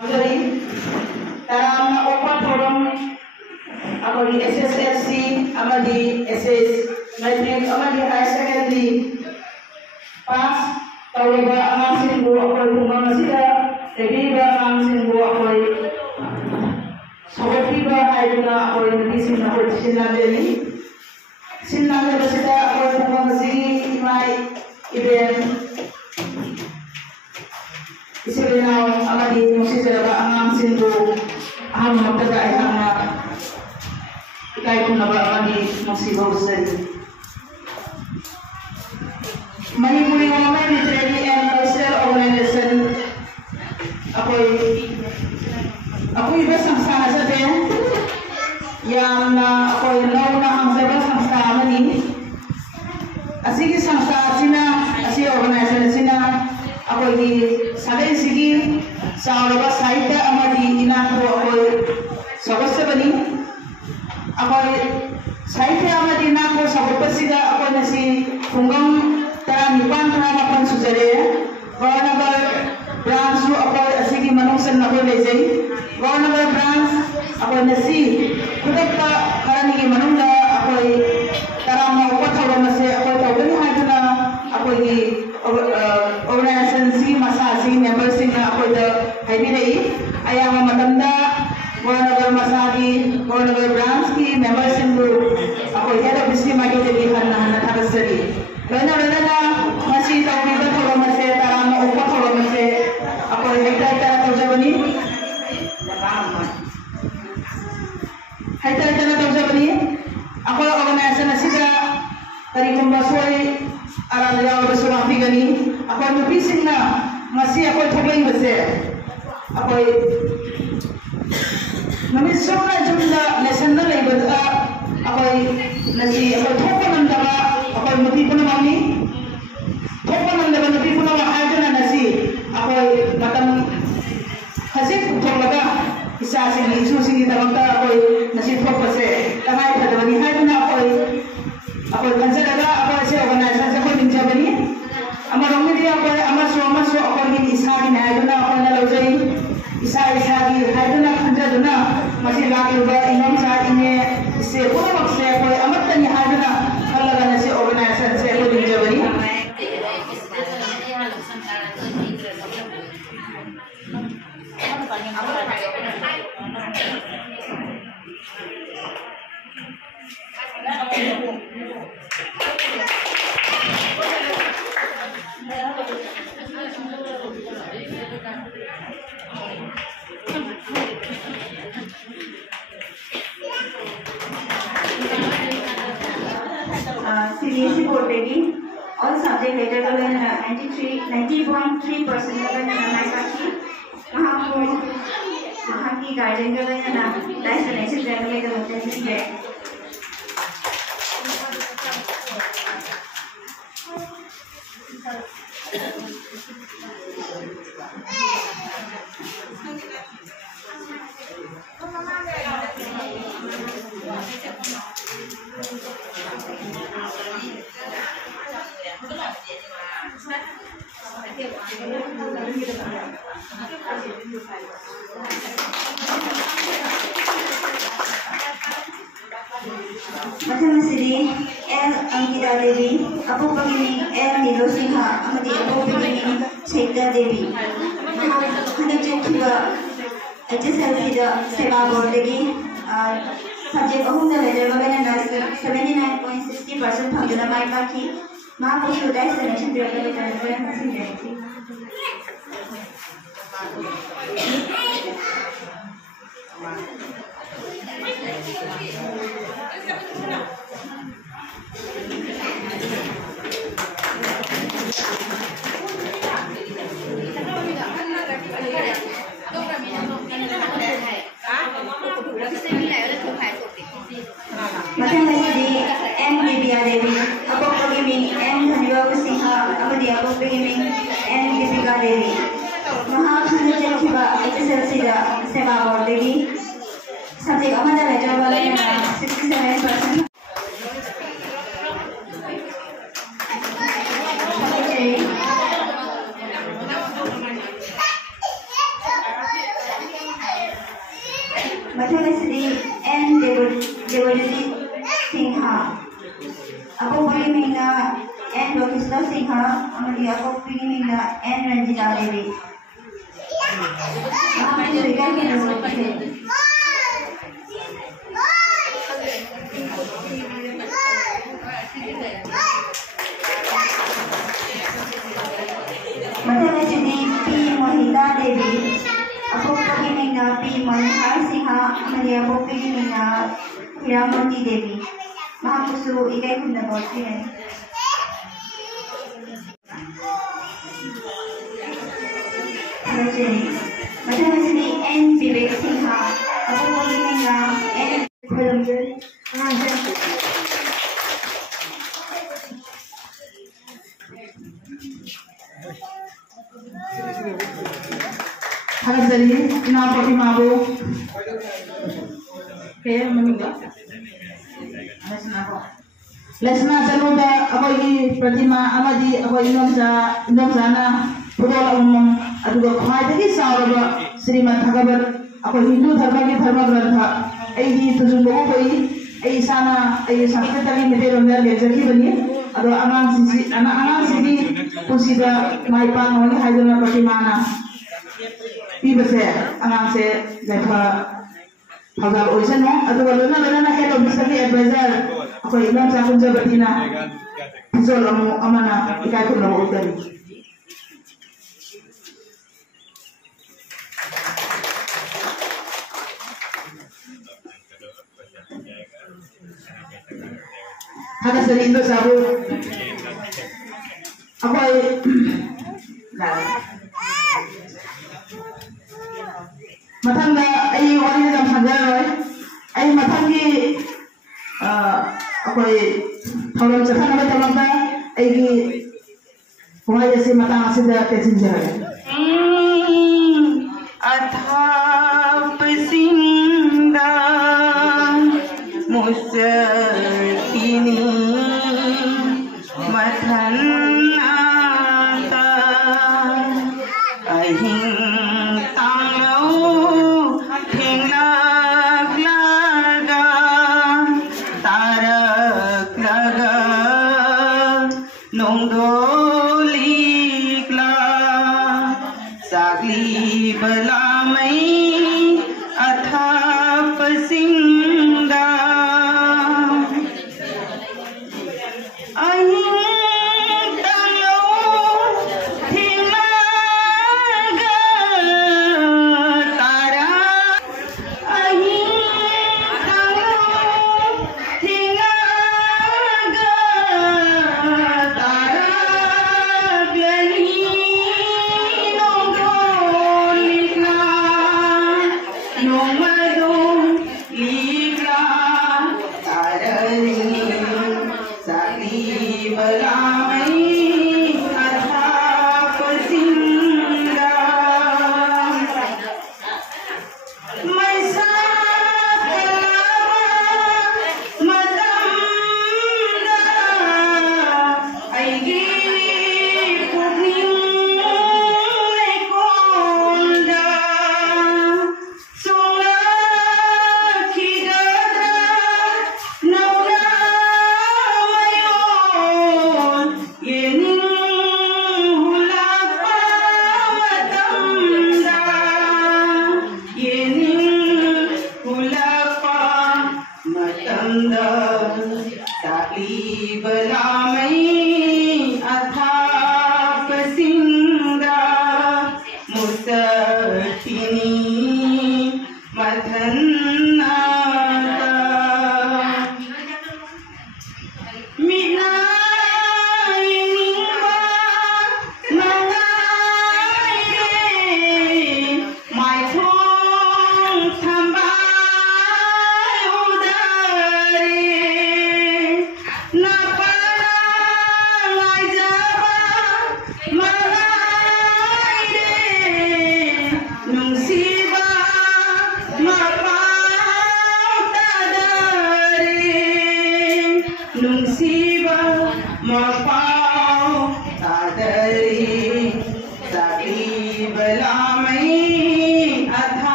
Jadi, dalam opat forum aku di SSLC, ama di SS Matric, ama di High Secondary pas tahu ba ang singgo ako bunga sila, jadi ba ang singgo ako sobat ba ay na ako hindi sinako sinadeli, sinadeli sila ako bunga sini may event. Isipin na ama di musi sila ba ang singgo ang magtagay ang ikay kung na ba ama di musi bawsay. Manipuri Women Literary and Cultural Organization ako'y iba samsana sa din yang ako'y law na ang sa iba samsana ni asigi samsana sina asigi organization sina ako'y di sabi sige sa oraba sahita amadi inako ako'y sabasa ba ni ako'y sahita amadi inako sabot pa siga ako'y na si Punggang Nipan harapan sujare, Varnagar branch su apa asigi manungsan na ko lejai, Varnagar branch apa nasi, kudak pa karani manungla apa tarama upathawa mase apa tawani haduna apa ni organization si masa si members na apa da haibirei, ayam matanda Varnagar masagi Varnagar branch ki members ndu apa head of district majority hanna thakasari. Lana masih tahu kita kalau masih tarama upa kalau masih apa yang kita tahu jawabani, hai tahu jawabani, aku organisasi nasiga dari pembasuai arah jauh bersama gani, aku nubi singna masih aku terlalu besar, aku namis semua jumlah lesson na lagi berda, aku nasi aku thapa nandaba. Ako mati po naman ni Topa nang naman mati po naman aja na nasi ako matang kasi putong laga isa singi isu singi tamang ta ako nasi topa se tangay pa naman ni aja na ako kansa laga ako siya organization sa ko ninja bani amarong hindi ako amaso ako hindi isagi na aja na ako nalawjay isagi aja na kansa doon na masih lagi ba imam sa inye se po na magse ako amat tani aja na kalaga na si organization sa ko ninja bani CBSE board legi all subject letter ka na 90.3% ka na naipaki mahaki guardian ka na life selection level ka hote sige Macam sini L Angkita Devi, Apu Pagini L Nido Singha, Amadi Apu Pagini Chaita Devi. Hanya juga HSLC da Seva Board lagi subject ahum da level bagana 79.60% phamduna mai paki ma ko sudai selection level ka level hasil jadi. Macam lagi di M Divya Devi, Apu Pagiming M Dhaniwa Singha, Amadi Apu Pagiming M Divya Devi. Mahakana Jekhiba HSLC da Seva Board lagi subject amada letter wala 67% Singha. Apopagi Mingna and Rokisla Singha, amadi apopagi Mingna and Ranjita Devi. Matana Judi P. Mohita Devi, apopagi Mingna P. Manihar Singha, amadi apopagi Mingna Hiramati Devi. Mahapusu ikai kunda bawati hai. Matana Judi N. Vivek Singha, apopagi Mingna N. Kolomjal. Harap dari Napoli Mabu. Kaya mamingga. Lesna sanuda ako'y pratima amadi ako'y inom sana pudol umum aduga khwaidagi sauraba Srimad Bhagavad ako'y Hindu dharma grantha aidi tujumbo ko'y ay sana ay sanskritagi meteromda lejakibani ado anang sisi pusida maipang wani haidana pratimana pibase anang se jaifa Hagal oisan no, atau kalau na hello bisa di advisor, aku ilang sa kunja batina, pisol amu amana ikai ko na utari. Hagas dari Indo sabu, aku matangga ay wali na sagar ay matangi ako'y tawag sa kanila tamang ay kumaya si matang sida tesinjara athap sinda musakini mathanata ahing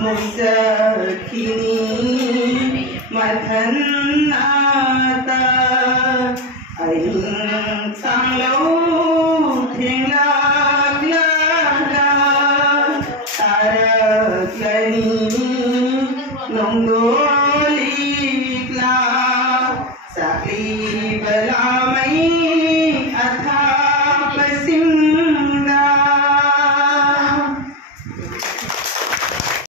Musakini कथन आता अहिंसा